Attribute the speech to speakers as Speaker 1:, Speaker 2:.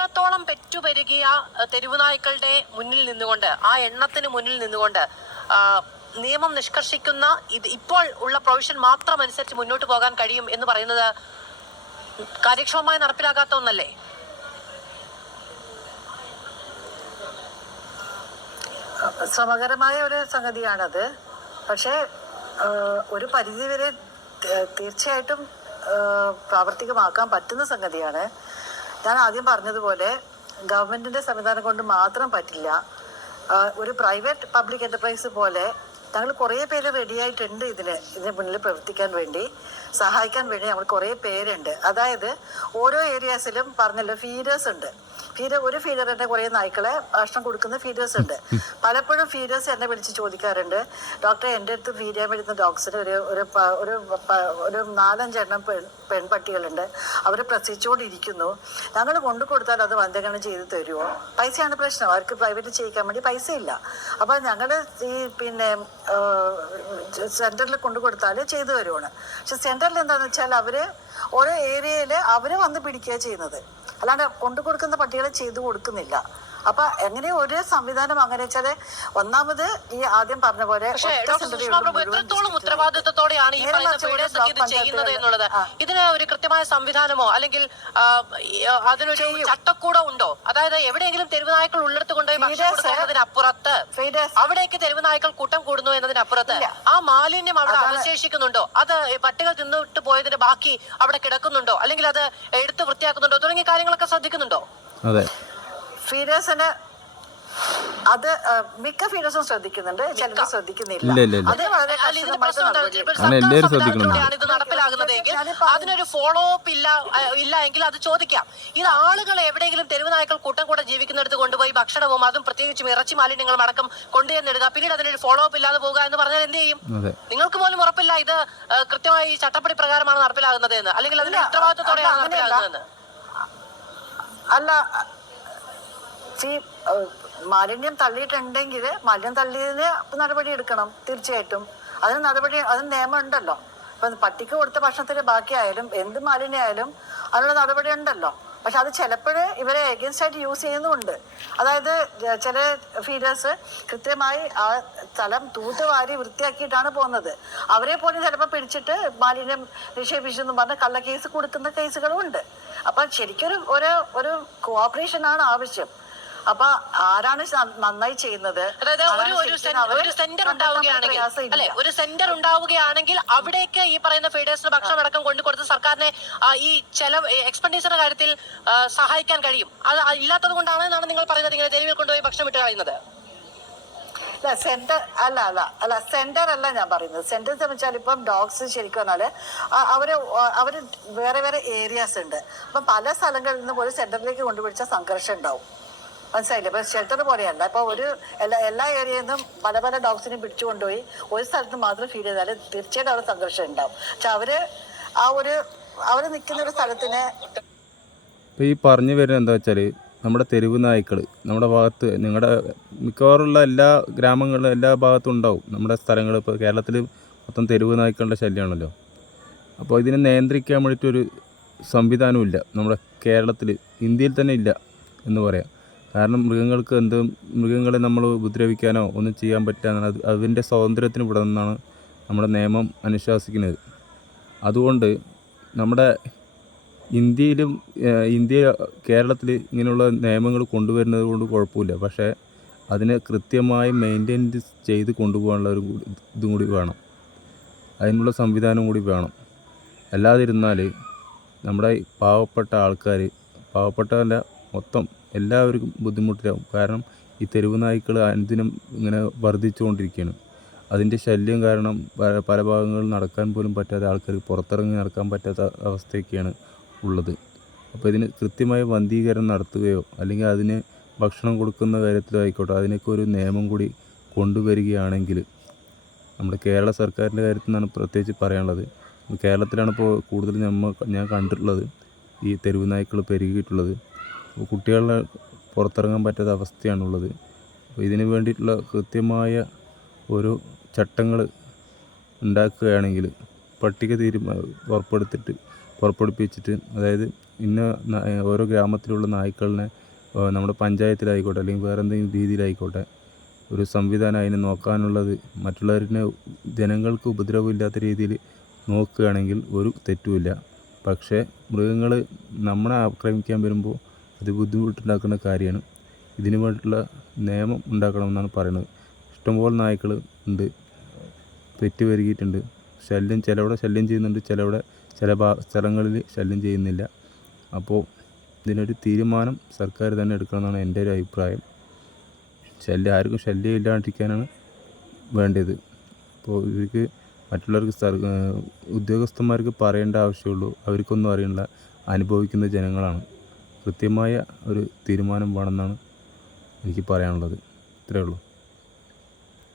Speaker 1: ഇത്രത്തോളം പെറ്റുപെരുകിയ തെരുവുനായ്ക്കളുടെ തെരുവ് നായ്ക്കളുടെ മുന്നിൽ നിന്നുകൊണ്ട് ആ എണ്ണത്തിന് മുന്നിൽ നിന്നുകൊണ്ട് നിയമം നിഷ്കർഷിക്കുന്ന ഇത് ഇപ്പോൾ ഉള്ള പ്രൊവിഷൻ മാത്രം അനുസരിച്ച് മുന്നോട്ട് പോകാൻ കഴിയും എന്ന് പറയുന്നത് കാര്യക്ഷമമായി നടപ്പിലാകാത്ത ഒന്നല്ലേ?
Speaker 2: ശ്രമകരമായ ഒരു സംഗതിയാണത്. പക്ഷേ ഒരു പരിധിവരെ തീർച്ചയായിട്ടും പ്രാവർത്തികമാക്കാൻ പറ്റുന്ന സംഗതിയാണ്. ഞാൻ ആദ്യം പറഞ്ഞതുപോലെ ഗവൺമെന്റിന്റെ സംവിധാനം കൊണ്ട് മാത്രം പറ്റില്ല. ഒരു പ്രൈവറ്റ് പബ്ലിക് എന്റർപ്രൈസ് പോലെ ഞങ്ങൾ കുറേ പേര് റെഡിയായിട്ടുണ്ട് ഇതിന് ഇതിന് മുന്നിൽ പ്രവർത്തിക്കാൻ വേണ്ടി സഹായിക്കാൻ വേണ്ടി ഞങ്ങൾ കുറേ പേരുണ്ട്. അതായത് ഓരോ ഏരിയാസിലും പറഞ്ഞല്ലോ ഫീഡേഴ്സ് ഉണ്ട്. ഫീഡർ ഒരു ഫീഡറിന്റെ കുറെ നായ്ക്കളെ ഭക്ഷണം കൊടുക്കുന്ന ഫീഡേഴ്സ് ഉണ്ട്. പലപ്പോഴും ഫീഡേഴ്സ് എന്നെ വിളിച്ച് ചോദിക്കാറുണ്ട്. ഡോക്ടർ എന്റെ അടുത്ത് ഫീഡ് ചെയ്യാൻ വരുന്ന ഡോഗ്സിന് ഒരു ഒരു ഒരു ഒരു നാലഞ്ചെണ്ണം പെൺ പെൺപട്ടികളുണ്ട്. അവർ പ്രസവിച്ചുകൊണ്ടിരിക്കുന്നു. ഞങ്ങൾ കൊണ്ടു കൊടുത്താൽ അത് വന്ധ്യകരണം ചെയ്ത് തരുമോ പൈസയാണ് പ്രശ്നം. അവർക്ക് പ്രൈവറ്റ് ചെയ്യിക്കാൻ വേണ്ടി പൈസ ഇല്ല അപ്പോൾ ഞങ്ങൾ ഈ പിന്നെ സെന്ററിൽ കൊണ്ടു കൊടുത്താൽ ചെയ്തു തരുവാണ്. പക്ഷെ സെന്ററിൽ എന്താണെന്ന് വെച്ചാൽ അവർ ഓരോ ഏരിയയിൽ അവർ വന്ന് പിടിക്കുക ചെയ്യുന്നത്. അല്ലാണ്ട് കൊണ്ടു കൊടുക്കുന്ന പട്ടികളെ ചെയ്തു കൊടുക്കുന്നില്ല. അപ്പൊ എങ്ങനെ ഒരു സംവിധാനം അങ്ങനെ വെച്ചാൽ ഒന്നാമത് ഈ ആദ്യം പറഞ്ഞ പോലെ
Speaker 1: എത്രത്തോളം ഉത്തരവാദിത്വത്തോടെയാണ് ഈ പറയുന്ന ഇത് ചെയ്യുന്നത് എന്നുള്ളത്. ഇതിന് ഒരു കൃത്യമായ സംവിധാനമോ അല്ലെങ്കിൽ അതിനൊരു ചട്ടക്കൂടോ ഉണ്ടോ? അതായത് എവിടെയെങ്കിലും തെരുവ് നായ്ക്കൾ ഉള്ളിടത്ത് കൊണ്ടുപോയി
Speaker 2: Feeders-
Speaker 1: അവിടേക്ക് തെരുവ് നായ്ക്കൾ കൂട്ടം കൂടുന്നു എന്നതിനപ്പുറത്ത് ആ മാലിന്യം അവിടെ അവശേഷിക്കുന്നുണ്ടോ? അത് പട്ടികൾ തിന്നിട്ട് പോയതിന് ബാക്കി അവിടെ കിടക്കുന്നുണ്ടോ? അല്ലെങ്കിൽ അത് എടുത്ത് വൃത്തിയാക്കുന്നുണ്ടോ? തുടങ്ങിയ കാര്യങ്ങളൊക്കെ ശ്രദ്ധിക്കുന്നുണ്ടോ?
Speaker 3: അതെ.
Speaker 2: ഫീഡേഴ്സിന് അത് മിക്ക ഫീഡേഴ്സും ശ്രദ്ധിക്കുന്നുണ്ട്. ചിലർ ശ്രദ്ധിക്കുന്നില്ല.
Speaker 3: ഇല്ല, ഇല്ല, ഇല്ല.
Speaker 2: അത് വളരെ
Speaker 1: അതിനൊരു ഫോളോ അപ്പ് ഇല്ല ഇല്ല എങ്കിൽ അത് ചോദിക്കാം. ഇത് ആളുകൾ എവിടെയെങ്കിലും തെരുവ് നായ്ക്കൾ കൂട്ടം കൂടെ ജീവിക്കുന്നിടത്ത് കൊണ്ടുപോയി ഭക്ഷണവും അതും പ്രത്യേകിച്ചും ഇറച്ചി മാലിന്യങ്ങളും അടക്കം കൊണ്ടുചെന്നിടുക. പിന്നീട് അതിനൊരു ഫോളോ അപ്പ് ഇല്ലാതെ പോകുക എന്ന് പറഞ്ഞാൽ എന്ത് ചെയ്യും? നിങ്ങൾക്ക് പോലും ഉറപ്പില്ല ഇത് കൃത്യമായി ചട്ടപ്പടി പ്രകാരമാണ് നടപ്പിലാകുന്നത് എന്ന് അല്ലെങ്കിൽ അതിന്റെ ഉത്തരവാദിത്തത്തോടെയാണ് നടപ്പിലാകുന്നത്
Speaker 2: അല്ല ഏഹ്, മാലിന്യം തള്ളിയിട്ടുണ്ടെങ്കിൽ മാലിന്യം തള്ളിയതിന് നടപടി എടുക്കണം തീർച്ചയായിട്ടും. അതിന് നടപടി അതിന് നിയമം ഉണ്ടല്ലോ ഇപ്പം പട്ടിക്ക് കൊടുത്ത ഭക്ഷണത്തിന്റെ ബാക്കിയായാലും എന്ത് മാലിന്യമായാലും അതിനുള്ള നടപടി ഉണ്ടല്ലോ പക്ഷെ അത് ചിലപ്പോൾ ഇവരെ എഗൻസ്റ്റ് ആയിട്ട് യൂസ് ചെയ്യുന്നുമുണ്ട്. അതായത് ചില ഫീഡേഴ്സ് കൃത്യമായി ആ സ്ഥലം തൂത്തുവാരി വൃത്തിയാക്കിയിട്ടാണ് പോകുന്നത്. അവരെ പോലും ചിലപ്പോൾ പിടിച്ചിട്ട് മാലിന്യം നിക്ഷേപിച്ചെന്ന് പറഞ്ഞ് കള്ള കേസ് കൊടുക്കുന്ന കേസുകളും ഉണ്ട്. അപ്പം ശരിക്കൊരു ഒരു ഒരു കോഓപ്പറേഷൻ ആണ് ആവശ്യം. അപ്പൊ ആരാണ് നന്നായി ചെയ്യുന്നത്?
Speaker 1: അതായത് ഒരു ഒരു സെന്റർ ഉണ്ടാവുകയാണെങ്കിൽ. അല്ലെ? ഒരു സെന്റർ ഉണ്ടാവുകയാണെങ്കിൽ അവിടേക്ക് ഈ പറയുന്ന ഫീഡേഴ്സിന് ഭക്ഷണം അടക്കം കൊണ്ടു കൊടുത്ത് സർക്കാരിനെ ഈ ചെലവ് എക്സ്പെൻഡിച്ചറിന്റെ കാര്യത്തിൽ സഹായിക്കാൻ കഴിയും. അത് ഇല്ലാത്തത് കൊണ്ടാണ് എന്നാണ് നിങ്ങൾ പറയുന്നത് ഇങ്ങനെ ജൈവിൽ കൊണ്ടുപോയി ഭക്ഷണം ഇട്ട് കളയുന്നത്.
Speaker 2: അല്ല സെന്റർ അല്ല അല്ല അല്ല സെന്റർ അല്ല ഞാൻ പറയുന്നത്. സെന്റർ എന്ന് വെച്ചാൽ ഇപ്പം ഡോഗ്സ് ശരിക്കും പറഞ്ഞാൽ ആ, അവർ അവർ വേറെ വേറെ ഏരിയാസ് ഉണ്ട്. അപ്പം പല സ്ഥലങ്ങളിൽ നിന്ന് ഒരു സെന്ററിലേക്ക് കൊണ്ടുപിടിച്ച സംഘർഷം ഉണ്ടാവും. മനസ്സിലായില്ലേ? ഇപ്പൊ ഷെൽട്ടർ പോലെയല്ല. ഇപ്പൊ ഒരു എല്ലാ എല്ലാ ഏരിയയിൽ നിന്നും പല പല ഡോഗ്സിനെ പിടിച്ചു കൊണ്ടുപോയി ഒരു സ്ഥലത്ത് മാത്രം ഫീൽ ചെയ്താൽ തീർച്ചയായിട്ടും അവിടെ സംഘർഷം ഉണ്ടാവും. പക്ഷെ അവർ ആ ഒരു അവർ നിൽക്കുന്ന ഒരു സ്ഥലത്തിന്
Speaker 3: ഈ പറഞ്ഞു വരുന്നത് എന്താ വെച്ചാൽ നമ്മുടെ തെരുവ് നായ്ക്കൾ നമ്മുടെ ഭാഗത്ത് നിങ്ങളുടെ മിക്കവാറുള്ള എല്ലാ ഗ്രാമങ്ങളിലും എല്ലാ ഭാഗത്തും ഉണ്ടാവും നമ്മുടെ സ്ഥലങ്ങൾ ഇപ്പോൾ കേരളത്തിൽ മൊത്തം തെരുവ് നായ്ക്കളുടെ ശല്യമാണല്ലോ അപ്പോൾ ഇതിനെ നിയന്ത്രിക്കാൻ വേണ്ടിയിട്ടൊരു സംവിധാനമില്ല നമ്മുടെ കേരളത്തിൽ ഇന്ത്യയിൽ തന്നെ ഇല്ല എന്ന് പറയാം. കാരണം മൃഗങ്ങൾക്ക് എന്ത് മൃഗങ്ങളെ നമ്മൾ ഉപദ്രവിക്കാനോ ഒന്നും ചെയ്യാൻ പറ്റില്ല അത് അതിന്റെ സ്വാതന്ത്ര്യത്തിന് വിടുന്നതാണ് നമ്മുടെ നിയമം അനുശാസിക്കുന്നത്. അതുകൊണ്ട് നമ്മുടെ ഇന്ത്യയിലും ഇന്ത്യ കേരളത്തിൽ ഇങ്ങനെയുള്ള നിയമങ്ങൾ കൊണ്ടുവരുന്നത് കൊണ്ട് കുഴപ്പമില്ല. പക്ഷേ അതിനെ കൃത്യമായി മെയിന്റെയിൻ ചെയ്ത് കൊണ്ടുപോകാനുള്ള ഒരു ഇതും കൂടി വേണം. അതിനുള്ള സംവിധാനം കൂടി വേണം. അല്ലാതിരുന്നാൽ നമ്മുടെ പാവപ്പെട്ട ആൾക്കാർ പാവപ്പെട്ടതല്ല മൊത്തം എല്ലാവർക്കും ബുദ്ധിമുട്ടിലാവും. കാരണം ഈ തെരുവ് നായ്ക്കൾ അനുദിനം ഇങ്ങനെ വർദ്ധിച്ചുകൊണ്ടിരിക്കുകയാണ് അതിന്റെ ശല്യം കാരണം പല ഭാഗങ്ങളിൽ നടക്കാൻ പോലും പറ്റാതെ ആൾക്കാർ പുറത്തിറങ്ങി നടക്കാൻ പറ്റാത്ത അവസ്ഥയൊക്കെയാണ് ഉള്ളത്. അപ്പോൾ ഇതിന് കൃത്യമായ വന്ധീകരണം നടത്തുകയോ അല്ലെങ്കിൽ അതിന് ഭക്ഷണം കൊടുക്കുന്ന കാര്യത്തിലോ ആയിക്കോട്ടെ അതിനൊക്കെ ഒരു നിയമം കൂടി കൊണ്ടുവരികയാണെങ്കിൽ നമ്മുടെ കേരള സർക്കാരിന്റെ കാര്യത്തിൽ നിന്നാണ് പ്രത്യേകിച്ച് പറയാനുള്ളത്. കേരളത്തിലാണ് ഇപ്പോൾ കൂടുതൽ നമ്മൾ ഞാൻ കണ്ടിട്ടുള്ളത് ഈ തെരുവ് നായ്ക്കൾ പെരുകിയിട്ടുള്ളത്. കുട്ടികളെ പുറത്തിറങ്ങാൻ പറ്റാത്ത അവസ്ഥയാണുള്ളത്. അപ്പോൾ ഇതിന് വേണ്ടിയിട്ടുള്ള കൃത്യമായ ഒരു ചട്ടങ്ങൾ ഉണ്ടാക്കുകയാണെങ്കിൽ പട്ടിക തീരുമാ പുറപ്പെടുത്തിട്ട് പുറപ്പെടുപ്പിച്ചിട്ട് അതായത് ഇന്ന ഓരോ ഗ്രാമത്തിലുള്ള നായ്ക്കളിനെ നമ്മുടെ പഞ്ചായത്തിലായിക്കോട്ടെ അല്ലെങ്കിൽ വേറെ എന്തെങ്കിലും രീതിയിലായിക്കോട്ടെ ഒരു സംവിധാനം അതിനെ നോക്കാനുള്ളത് മറ്റുള്ളവരിനെ ജനങ്ങൾക്ക് ഉപദ്രവമില്ലാത്ത രീതിയിൽ നോക്കുകയാണെങ്കിൽ ഒരു തെറ്റുമില്ല. പക്ഷേ മൃഗങ്ങൾ നമ്മളെ ആക്രമിക്കാൻ വരുമ്പോൾ അത് ബുദ്ധിമുട്ടുണ്ടാക്കുന്ന കാര്യമാണ്. ഇതിനു വേണ്ടിയിട്ടുള്ള നിയമം ഉണ്ടാക്കണമെന്നാണ് പറയുന്നത്. ഇഷ്ടംപോലെ നായ്ക്കൾ ഉണ്ട്. പെറ്റ് പെരുകിയിട്ടുണ്ട്. ശല്യം ചിലവിടെ ശല്യം ചെയ്യുന്നുണ്ട് ചിലവിടെ ചില ഭാ സ്ഥലങ്ങളിൽ ശല്യം ചെയ്യുന്നില്ല. അപ്പോൾ ഇതിനൊരു തീരുമാനം സർക്കാർ തന്നെ എടുക്കണമെന്നാണ് എന്റെ ഒരു അഭിപ്രായം. ശല്യം ആർക്കും ശല്യം ഇല്ലാണ്ടിരിക്കാനാണ് വേണ്ടത്. അപ്പോൾ ഇവർക്ക് മറ്റുള്ളവർക്ക് ഉദ്യോഗസ്ഥന്മാർക്ക് പറയേണ്ട ആവശ്യമുള്ളൂ. അവർക്കൊന്നും അറിയണില്ല. അനുഭവിക്കുന്ന ജനങ്ങളാണ്. കൃത്യമായ ഒരു തീരുമാനം വേണമെന്നാണ് എനിക്ക് പറയാനുള്ളത്. ഇത്രയേ ഉള്ളൂ.